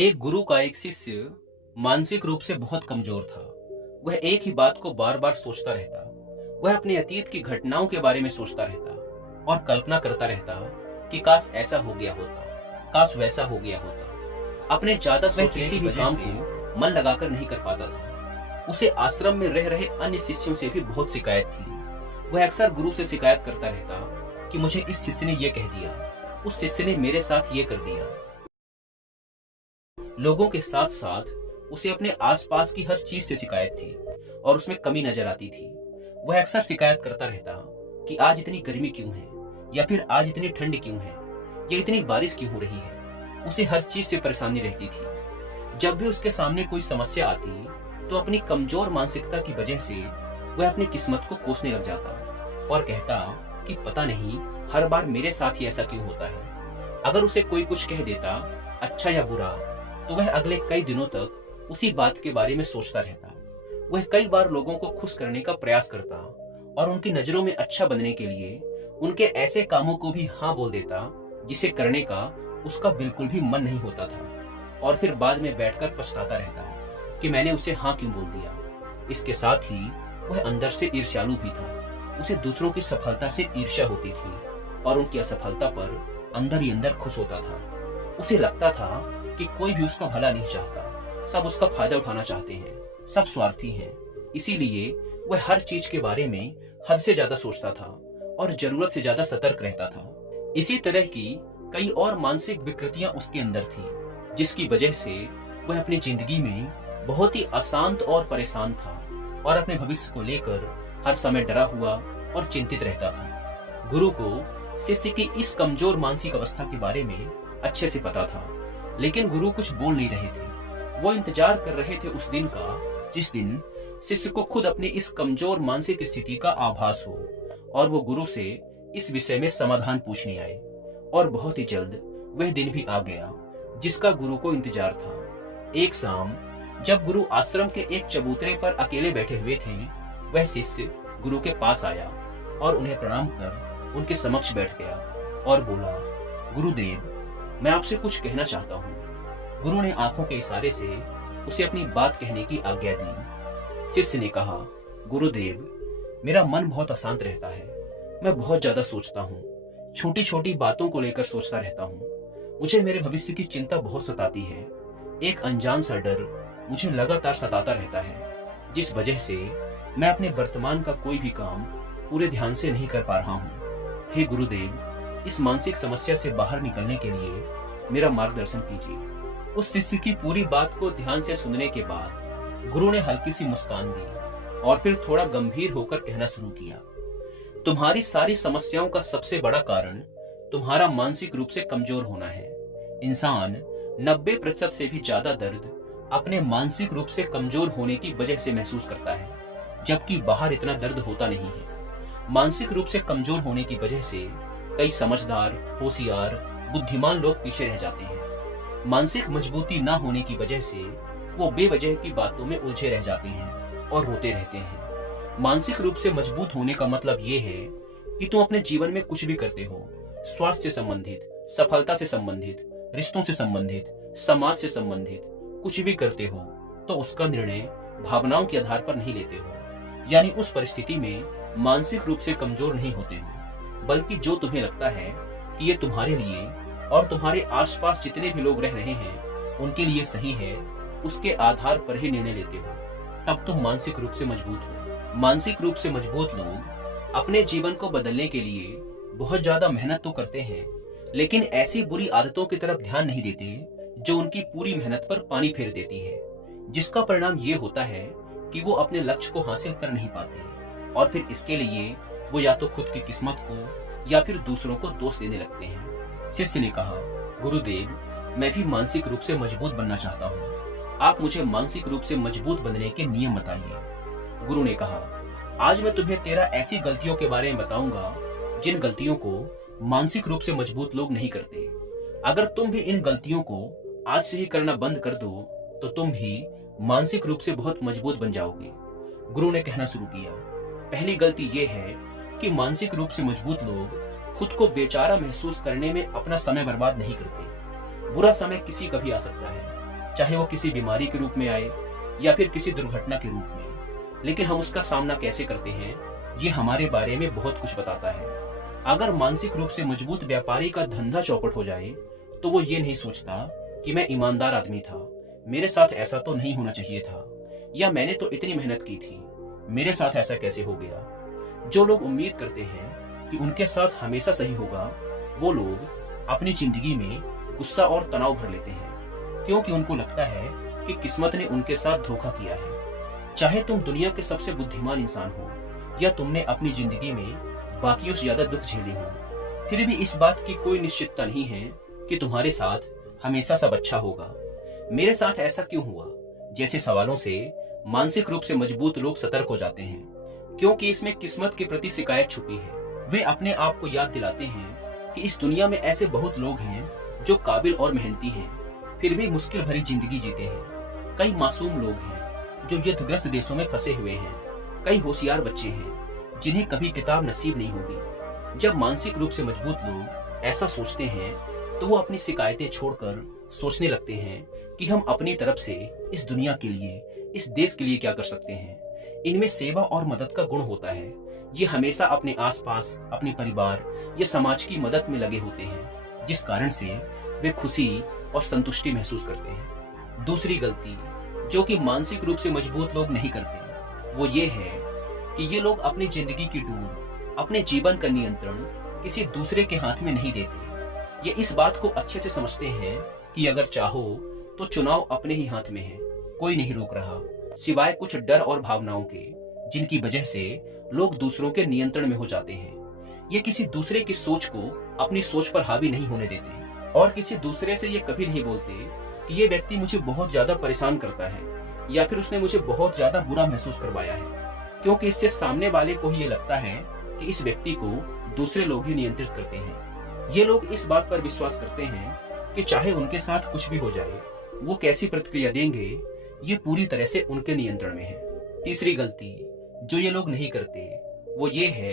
एक गुरु का एक शिष्य मानसिक रूप से बहुत कमजोर था। वह एक ही बात को बार बार सोचता रहता। वह अपने अतीत की घटनाओं के बारे में सोचता रहता और कल्पना करता रहता कि काश ऐसा हो गया होता, काश वैसा हो गया होता। अपने ज्यादा सोचने किसी भी काम को मन लगाकर नहीं कर पाता था। उसे आश्रम में रह रहे अन्य शिष्यों से भी बहुत शिकायत थी। वह अक्सर गुरु से शिकायत करता रहता कि मुझे इस शिष्य ने यह कह दिया, उस शिष्य ने मेरे साथ ये कर दिया। लोगों के साथ साथ उसे अपने आसपास की हर चीज से शिकायत थी और उसमें कमी नजर आती थी। वह अक्सर शिकायत करता रहता कि आज इतनी गर्मी क्यों है, या फिर आज इतनी ठंड क्यों है, या इतनी बारिश क्यों हो रही है। उसे हर चीज से परेशानी रहती थी। जब भी उसके सामने कोई समस्या आती तो अपनी कमजोर मानसिकता की वजह से वह अपनी किस्मत को कोसने लग जाता और कहता कि पता नहीं हर बार मेरे साथ ही ऐसा क्यों होता है। अगर उसे कोई कुछ कह देता, अच्छा या बुरा, तो वह अगले कई दिनों तक उसी बात के बारे में सोचता रहता। वह कई बार लोगों को खुश करने का प्रयास करता और उनकी नजरों में अच्छा बनने के लिए उनके ऐसे कामों को भी हाँ बोल देता जिसे करने का उसका बिल्कुल भी मन नहीं होता था, और फिर बाद में बैठकर पछताता रहता कि मैंने उसे हाँ क्यों बोल दिया। इसके साथ ही वह अंदर से ईर्ष्यालु भी था। उसे दूसरों की सफलता से ईर्ष्या होती थी और उनकी असफलता पर अंदर ही अंदर खुश होता था। उसे लगता था कि कोई भी उसका भला नहीं चाहता, सब उसका फायदा उठाना चाहते हैं, सब स्वार्थी हैं। इसीलिए वह हर चीज के बारे में हद से ज्यादा सोचता था और जरूरत से ज्यादा सतर्क रहता था। इसी तरह की कई और मानसिक विकृतियां उसके अंदर थी, जिसकी वजह से वह अपनी जिंदगी में बहुत ही अशांत और परेशान था और अपने भविष्य को लेकर हर समय डरा हुआ और चिंतित रहता था। गुरु को शिष्य की इस कमजोर मानसिक अवस्था के बारे में अच्छे से पता था, लेकिन गुरु कुछ बोल नहीं रहे थे। वो इंतजार कर रहे थे उस दिन का जिस दिन शिष्य को खुद अपनी इस कमजोर मानसिक स्थिति का आभास हो और वो गुरु से इस विषय में समाधान पूछने आए। और बहुत ही जल्द वह दिन भी आ गया जिसका गुरु को इंतजार था। एक शाम जब गुरु आश्रम के एक चबूतरे पर अकेले बैठे हुए थे, वह शिष्य गुरु के पास आया और उन्हें प्रणाम कर उनके समक्ष बैठ गया और बोला, गुरुदेव, मैं आपसे कुछ कहना चाहता हूँ। गुरु ने आंखों के इशारे से उसे अपनी बात कहने की आज्ञा दी। शिष्य ने कहा, गुरुदेव, मेरा मन बहुत अशांत रहता है। मैं बहुत ज्यादा सोचता हूँ, छोटी छोटी बातों को लेकर सोचता रहता हूँ। मुझे मेरे भविष्य की चिंता बहुत सताती है। एक अनजान सा डर मुझे लगातार सताता रहता है, जिस वजह से मैं अपने वर्तमान का कोई भी काम पूरे ध्यान से नहीं कर पा रहा हूँ। हे गुरुदेव, इस मानसिक समस्या से बाहर निकलने के लिए मेरा मार्गदर्शन कीजिए। उस शिष्य की पूरी बात को ध्यान से सुनने के बाद गुरु ने हल्की सी मुस्कान दी और फिर थोड़ा गंभीर होकर कहना शुरू किया, तुम्हारी सारी समस्याओं का सबसे बड़ा कारण तुम्हारा मानसिक रूप से कमजोर होना है। इंसान 90% से भी ज्यादा दर्द अपने मानसिक रूप से कमजोर होने की वजह से महसूस करता है, जबकि बाहर इतना दर्द होता नहीं है। मानसिक रूप से कमजोर होने की वजह से कई समझदार, होशियार, बुद्धिमान लोग पीछे रह जाते हैं। मानसिक मजबूती ना होने की वजह से वो बेवजह की बातों में उलझे रह जाते हैं और रोते रहते हैं। मानसिक रूप से मजबूत होने का मतलब ये है कि तुम अपने जीवन में कुछ भी करते हो, स्वास्थ्य से संबंधित, सफलता से संबंधित, रिश्तों से संबंधित, समाज से संबंधित कुछ भी करते हो तो उसका निर्णय भावनाओं के आधार पर नहीं लेते हो। यानी उस परिस्थिति में मानसिक रूप से कमजोर नहीं होते हो, बल्कि जो तुम्हें लगता है कि ये तुम्हारे लिए और तुम्हारे आसपास जितने भी लोग रह रहे हैं उनके लिए सही है, उसके आधार पर ही निर्णय लेते हो। तब तुम मानसिक रूप से मजबूत हो। मानसिक रूप से मजबूत लोग अपने जीवन को बदलने के लिए बहुत ज्यादा मेहनत तो करते हैं, लेकिन ऐसी बुरी आदतों की तरफ ध्यान नहीं देते जो उनकी पूरी मेहनत पर पानी फेर देती है, जिसका परिणाम ये होता है कि वो अपने लक्ष्य को हासिल कर नहीं पाते और फिर इसके लिए वो या तो खुद की किस्मत को या फिर दूसरों को दोष देने लगते हैं। शिष्य ने कहा, गुरुदेव, मैं भी मानसिक रूप से मजबूत बनना चाहता हूँ। आप मुझे मानसिक रूप से मजबूत बनने के नियम बताइए। गुरु ने कहा, आज मैं तुम्हें 13 ऐसी गलतियों के बारे में बताऊंगा जिन गलतियों को मानसिक रूप से मजबूत लोग नहीं करते। अगर तुम भी इन गलतियों को आज से ही करना बंद कर दो तो तुम भी मानसिक रूप से बहुत मजबूत बन जाओगे। गुरु ने कहना शुरू किया, पहली गलती ये है कि मानसिक रूप से मजबूत लोग खुद को बेचारा महसूस करने में अपना समय बर्बाद नहीं करते। बुरा समय किसी का भी आ सकता है, चाहे वो किसी बीमारी के रूप में आए या फिर किसी दुर्घटना के रूप में। लेकिन हम उसका सामना कैसे करते हैं, ये हमारे बारे में बहुत कुछ बताता है। अगर मानसिक रूप से मजबूत व्यापारी का धंधा चौपट हो जाए तो वो ये नहीं सोचता कि मैं ईमानदार आदमी था, मेरे साथ ऐसा तो नहीं होना चाहिए था, या मैंने तो इतनी मेहनत की थी, मेरे साथ ऐसा कैसे हो गया। जो लोग उम्मीद करते हैं कि उनके साथ हमेशा सही होगा, वो लोग अपनी जिंदगी में गुस्सा और तनाव भर लेते हैं, क्योंकि उनको लगता है कि किस्मत ने उनके साथ धोखा किया है। चाहे तुम दुनिया के सबसे बुद्धिमान इंसान हो या तुमने अपनी जिंदगी में बाकियों से ज्यादा दुख झेले हो, फिर भी इस बात की कोई निश्चितता नहीं है कि तुम्हारे साथ हमेशा सब अच्छा होगा। मेरे साथ ऐसा क्यों हुआ जैसे सवालों से मानसिक रूप से मजबूत लोग सतर्क हो जाते हैं, क्योंकि इसमें किस्मत के प्रति शिकायत छुपी है। वे अपने आप को याद दिलाते हैं कि इस दुनिया में ऐसे बहुत लोग हैं जो काबिल और मेहनती हैं, फिर भी मुश्किल भरी जिंदगी जीते हैं। कई मासूम लोग हैं जो युद्धग्रस्त देशों में फंसे हुए हैं, कई होशियार बच्चे हैं जिन्हें कभी किताब नसीब नहीं होगी। जब मानसिक रूप से मजबूत लोग ऐसा सोचते हैं तो वो अपनी शिकायतें छोड़कर सोचने लगते हैं कि हम अपनी तरफ से इस दुनिया के लिए, इस देश के लिए क्या कर सकते हैं। इनमें सेवा और मदद का गुण होता है। ये हमेशा अपने आसपास, अपने परिवार या समाज की मदद में लगे होते हैं, जिस कारण से वे खुशी और संतुष्टि महसूस करते हैं। दूसरी गलती जो कि मानसिक रूप से मजबूत लोग नहीं करते, वो ये है कि ये लोग अपनी जिंदगी की डोर, अपने जीवन का नियंत्रण किसी दूसरे के हाथ में नहीं देते। ये इस बात को अच्छे से समझते हैं कि अगर चाहो तो चुनाव अपने ही हाथ में है, कोई नहीं रोक रहा, सिवाय कुछ डर और भावनाओं के, जिनकी वजह से लोग दूसरों के नियंत्रण में हो जाते हैं। ये किसी दूसरे की सोच को अपनी सोच पर हावी नहीं होने देते और किसी दूसरे से ये कभी नहीं बोलते कि ये व्यक्ति मुझे बहुत ज्यादा परेशान करता है या फिर उसने मुझे बहुत ज्यादा बुरा महसूस करवाया है, क्योंकि इससे सामने वाले को ही ये लगता है कि इस व्यक्ति को दूसरे लोग ही नियंत्रित करते हैं। ये लोग इस बात पर विश्वास करते हैं कि चाहे उनके साथ कुछ भी हो जाए, वो कैसी प्रतिक्रिया देंगे ये पूरी तरह से उनके नियंत्रण में है। तीसरी गलती जो ये लोग नहीं करते वो ये है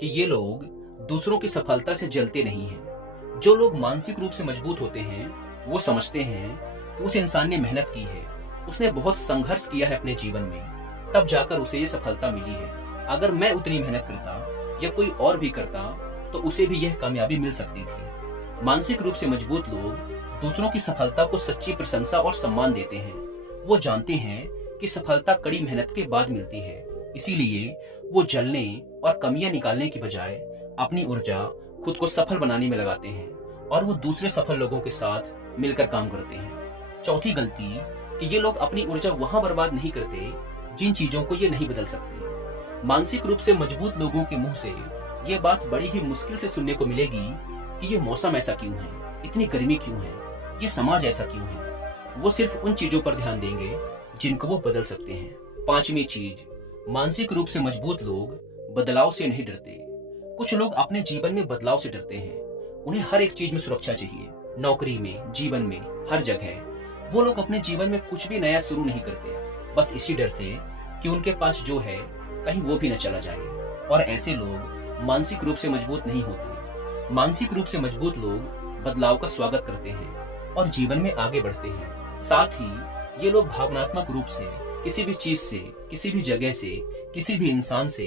कि ये लोग दूसरों की सफलता से जलते नहीं हैं। जो लोग मानसिक रूप से मजबूत होते हैं वो समझते हैं कि उस इंसान ने मेहनत की है, उसने बहुत संघर्ष किया है अपने जीवन में, तब जाकर उसे ये सफलता मिली है। अगर मैं उतनी मेहनत करता या कोई और भी करता तो उसे भी यह कामयाबी मिल सकती थी। मानसिक रूप से मजबूत लोग दूसरों की सफलता को सच्ची प्रशंसा और सम्मान देते हैं। वो जानते हैं कि सफलता कड़ी मेहनत के बाद मिलती है, इसीलिए वो जलने और कमियां निकालने की बजाय अपनी ऊर्जा खुद को सफल बनाने में लगाते हैं और वो दूसरे सफल लोगों के साथ मिलकर काम करते हैं। चौथी गलती कि ये लोग अपनी ऊर्जा वहां बर्बाद नहीं करते जिन चीजों को ये नहीं बदल सकते। मानसिक रूप से मजबूत लोगों के मुंह से ये बात बड़ी ही मुश्किल से सुनने को मिलेगी कि ये मौसम ऐसा क्यों है, इतनी गर्मी क्यों है, ये समाज ऐसा क्यों है। वो सिर्फ उन चीजों पर ध्यान देंगे जिनको वो बदल सकते हैं। पांचवी चीज, मानसिक रूप से मजबूत लोग बदलाव से नहीं डरते। कुछ लोग अपने जीवन में बदलाव से डरते हैं। उन्हें हर एक चीज में सुरक्षा चाहिए, नौकरी में, जीवन में, हर जगह। वो लोग अपने जीवन में कुछ भी नया शुरू नहीं करते, बस इसी डर से कि उनके पास जो है कहीं वो भी न चला जाए। और ऐसे लोग मानसिक रूप से मजबूत नहीं होते। मानसिक रूप से मजबूत लोग बदलाव का स्वागत करते हैं और जीवन में आगे बढ़ते हैं। साथ ही ये लोग भावनात्मक रूप से किसी भी चीज से, किसी भी जगह से, किसी भी इंसान से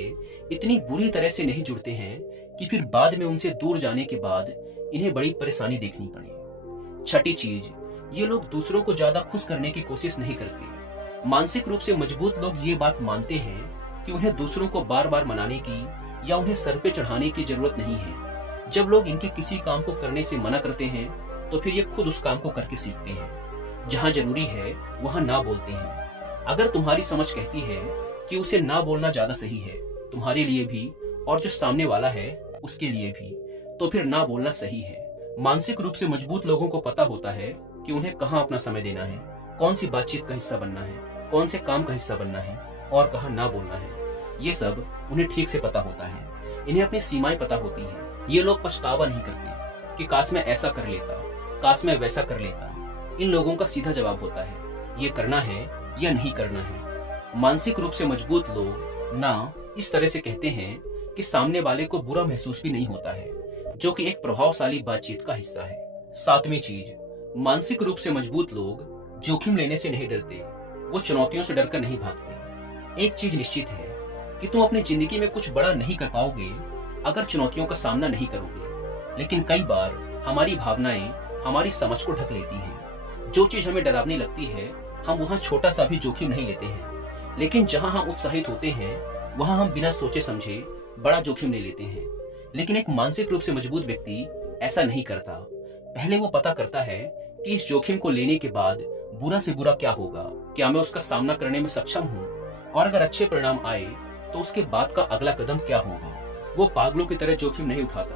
इतनी बुरी तरह से नहीं जुड़ते हैं कि फिर बाद में उनसे दूर जाने के बाद इन्हें बड़ी परेशानी देखनी पड़े। छठी चीज, ये लोग दूसरों को ज्यादा खुश करने की कोशिश नहीं करते। मानसिक रूप से मजबूत लोग ये बात मानते हैं कि उन्हें दूसरों को बार बार मनाने की या उन्हें सर पे चढ़ाने की जरूरत नहीं है। जब लोग इनके किसी काम को करने से मना करते हैं तो फिर ये खुद उस काम को करके सीखते हैं। जहां जरूरी है वहां ना बोलते हैं। अगर तुम्हारी समझ कहती है कि उसे ना बोलना ज्यादा सही है, तुम्हारे लिए भी और जो सामने वाला है उसके लिए भी, तो फिर ना बोलना सही है। मानसिक रूप से मजबूत लोगों को पता होता है कि उन्हें कहाँ अपना समय देना है, कौन सी बातचीत का हिस्सा बनना है, कौन से काम का हिस्सा बनना है और कहाँ ना बोलना है। ये सब उन्हें ठीक से पता होता है। इन्हें अपनी सीमाएं पता होती हैं। ये लोग पछतावा नहीं करते कि काश मैं ऐसा कर लेता, काश मैं वैसा कर लेता। इन लोगों का सीधा जवाब होता है, ये करना है या नहीं करना है। मानसिक रूप से मजबूत लोग ना इस तरह से कहते हैं कि सामने वाले को बुरा महसूस भी नहीं होता है, जो कि एक प्रभावशाली बातचीत का हिस्सा है। सातवीं चीज, मानसिक रूप से मजबूत लोग जोखिम लेने से नहीं डरते, वो चुनौतियों से डरकर नहीं भागते। एक चीज निश्चित है कि तुम अपनी जिंदगी में कुछ बड़ा नहीं कर पाओगे अगर चुनौतियों का सामना नहीं करोगे। लेकिन कई बार हमारी भावनाएं हमारी समझ को ढक लेती हैं। जो चीज हमें डरावनी लगती है, हम वहां छोटा सा भी जोखिम नहीं लेते हैं। लेकिन जहां हम उत्साहित होते हैं, वहां हम बिना सोचे समझे बड़ा जोखिम ले लेते हैं। लेकिन एक मानसिक रूप से मजबूत व्यक्ति ऐसा नहीं करता। पहले वो पता करता है कि इस जोखिम को लेने के बाद बुरा से बुरा क्या होगा, क्या मैं उसका सामना करने में सक्षम हूँ, और अगर अच्छे परिणाम आए तो उसके बाद का अगला कदम क्या होगा। वो पागलों की तरह जोखिम नहीं उठाता,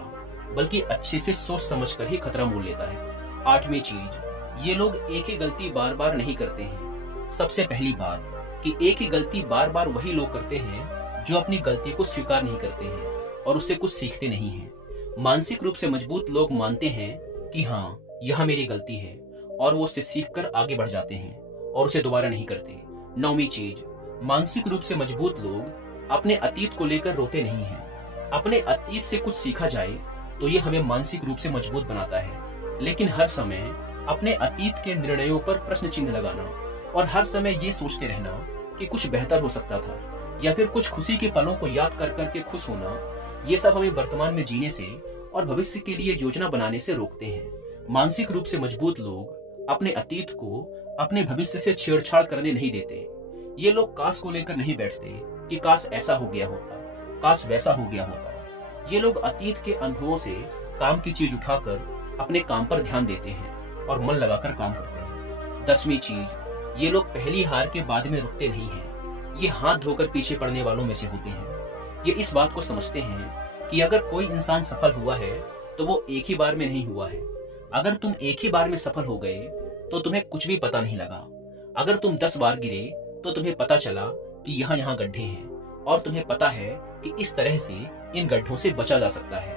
बल्कि अच्छे से सोच समझ कर ही खतरा मोल लेता है। 8वीं चीज, ये लोग एक ही गलती बार बार नहीं करते हैं। सबसे पहली बात कि एक ही गलती बार बार वही लोग करते हैं जो अपनी गलती को स्वीकार नहीं करते हैं और उससे कुछ सीखते नहीं हैं। मानसिक रूप से मजबूत लोग मानते हैं कि हाँ, यह मेरी गलती है, और वो उससे सीखकर आगे बढ़ जाते हैं और उसे दोबारा नहीं करते। 9वीं चीज, मानसिक रूप से मजबूत लोग अपने अतीत को लेकर रोते नहीं हैं। अपने अतीत से कुछ सीखा जाए तो ये हमें मानसिक रूप से मजबूत बनाता है। लेकिन हर समय अपने अतीत के निर्णयों पर प्रश्न चिन्ह लगाना और हर समय ये सोचते रहना कि कुछ बेहतर हो सकता था, या फिर कुछ खुशी के पलों को याद कर करके खुश होना, ये सब हमें वर्तमान में जीने से और भविष्य के लिए योजना बनाने से रोकते हैं। मानसिक रूप से मजबूत लोग अपने अतीत को अपने भविष्य से छेड़छाड़ करने नहीं देते। ये लोग काश को लेकर नहीं बैठते कि काश ऐसा हो गया होता, काश वैसा हो गया होता। ये लोग अतीत के अनुभवों से काम की चीज उठाकर अपने काम पर ध्यान देते हैं और मन लगाकर काम करते हैं। 10वीं चीज, ये लोग पहली हार के बाद में रुकते नहीं हैं। ये हाथ धोकर पीछे पड़ने वालों में से होते हैं। ये इस बात को समझते हैं कि अगर कोई इंसान सफल हुआ है तो वो एक ही बार में नहीं हुआ है। अगर तुम एक ही बार में सफल हो गए तो तुम्हें कुछ भी पता नहीं लगा। अगर तुम 10 बार गिरे तो तुम्हें पता चला कि यहाँ यहाँ गड्ढे हैं, और तुम्हें पता है कि इस तरह से इन गड्ढों से बचा जा सकता है।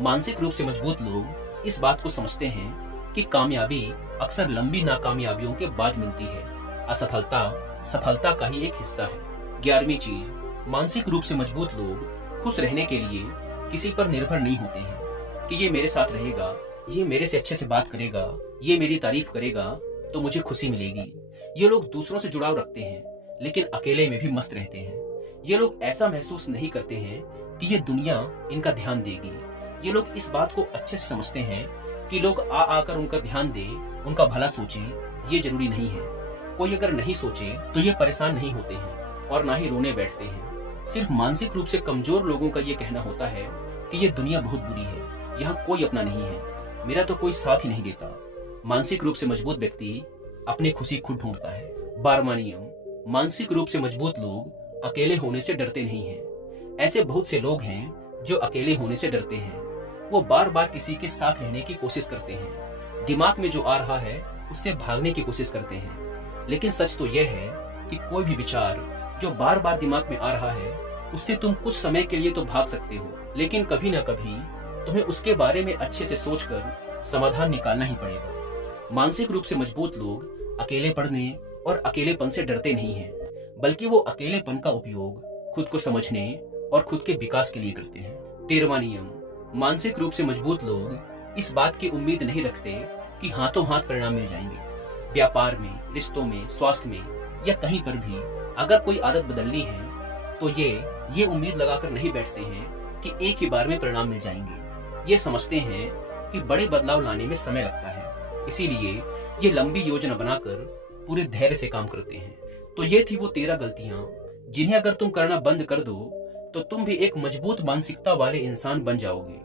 मानसिक रूप से मजबूत लोग इस बात को समझते हैं कि कामयाबी अक्सर लंबी नाकामयाबियों के बाद मिलती है। असफलता सफलता का ही एक हिस्सा है। 11वीं चीज, मानसिक रूप से मजबूत लोग खुश रहने के लिए किसी पर निर्भर नहीं होते हैं कि ये मेरे साथ रहेगा, ये मेरे से अच्छे से बात करेगा, ये मेरी तारीफ करेगा तो मुझे खुशी मिलेगी। ये लोग दूसरों से जुड़ाव रखते हैं, लेकिन अकेले में भी मस्त रहते हैं। ये लोग ऐसा महसूस नहीं करते हैं कि ये दुनिया इनका ध्यान देगी। ये लोग इस बात को अच्छे से समझते हैं कि लोग आ आकर उनका ध्यान दे, उनका भला सोचे, ये जरूरी नहीं है। कोई अगर नहीं सोचे तो ये परेशान नहीं होते हैं और ना ही रोने बैठते हैं। सिर्फ मानसिक रूप से कमजोर लोगों का ये कहना होता है कि ये दुनिया बहुत बुरी है, यहाँ कोई अपना नहीं है, मेरा तो कोई साथ ही नहीं देता। मानसिक रूप से मजबूत व्यक्ति अपनी खुशी खुद ढूंढता है। 12वां नियम, मानसिक रूप से मजबूत लोग अकेले होने से डरते नहीं हैं। ऐसे बहुत से लोग हैं जो अकेले होने से डरते हैं। वो बार बार किसी के साथ रहने की कोशिश करते हैं, दिमाग में जो आ रहा है उससे भागने की कोशिश करते हैं। लेकिन सच तो यह है कि कोई भी विचार जो बार बार दिमाग में आ रहा है, उससे तुम कुछ समय के लिए तो भाग सकते हो, लेकिन कभी न कभी तुम्हें उसके बारे में अच्छे से सोचकर समाधान निकालना ही पड़ेगा। मानसिक रूप से मजबूत लोग अकेले पड़ने और अकेलेपन से डरते नहीं हैं, बल्कि वो अकेलेपन का उपयोग खुद को समझने और खुद के विकास के लिए करते हैं। 13वां नियम, मानसिक रूप से मजबूत लोग इस बात की उम्मीद नहीं रखते कि हाथों हाथ परिणाम मिल जाएंगे। व्यापार में, रिश्तों में, स्वास्थ्य में या कहीं पर भी अगर कोई आदत बदलनी है तो ये उम्मीद लगाकर नहीं बैठते हैं कि एक ही बार में परिणाम मिल जाएंगे। ये समझते हैं कि बड़े बदलाव लाने में समय लगता है, इसीलिए ये लंबी योजना बनाकर पूरे धैर्य से काम करते हैं। तो ये थी वो 13 गलतियां जिन्हें अगर तुम करना बंद कर दो तो तुम भी एक मजबूत मानसिकता वाले इंसान बन जाओगे,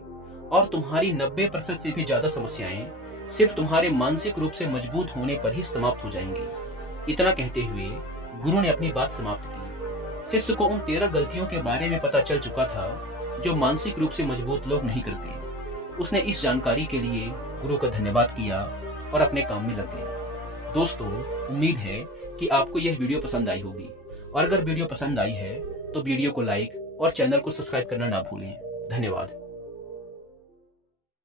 और तुम्हारी 90% से भी ज्यादा समस्याएं सिर्फ तुम्हारे मानसिक रूप से मजबूत होने पर ही समाप्त हो जाएंगी। इतना कहते हुए गुरु ने अपनी बात समाप्त की। शिष्य को उन 13 गलतियों के बारे में पता चल चुका था जो मानसिक रूप से मजबूत लोग नहीं करते। उसने इस जानकारी के लिए गुरु का धन्यवाद किया और अपने काम में लग गया। दोस्तों, उम्मीद है कि आपको यह वीडियो पसंद आई होगी, और अगर वीडियो पसंद आई है तो वीडियो को लाइक और चैनल को सब्सक्राइब करना ना भूलें। धन्यवाद।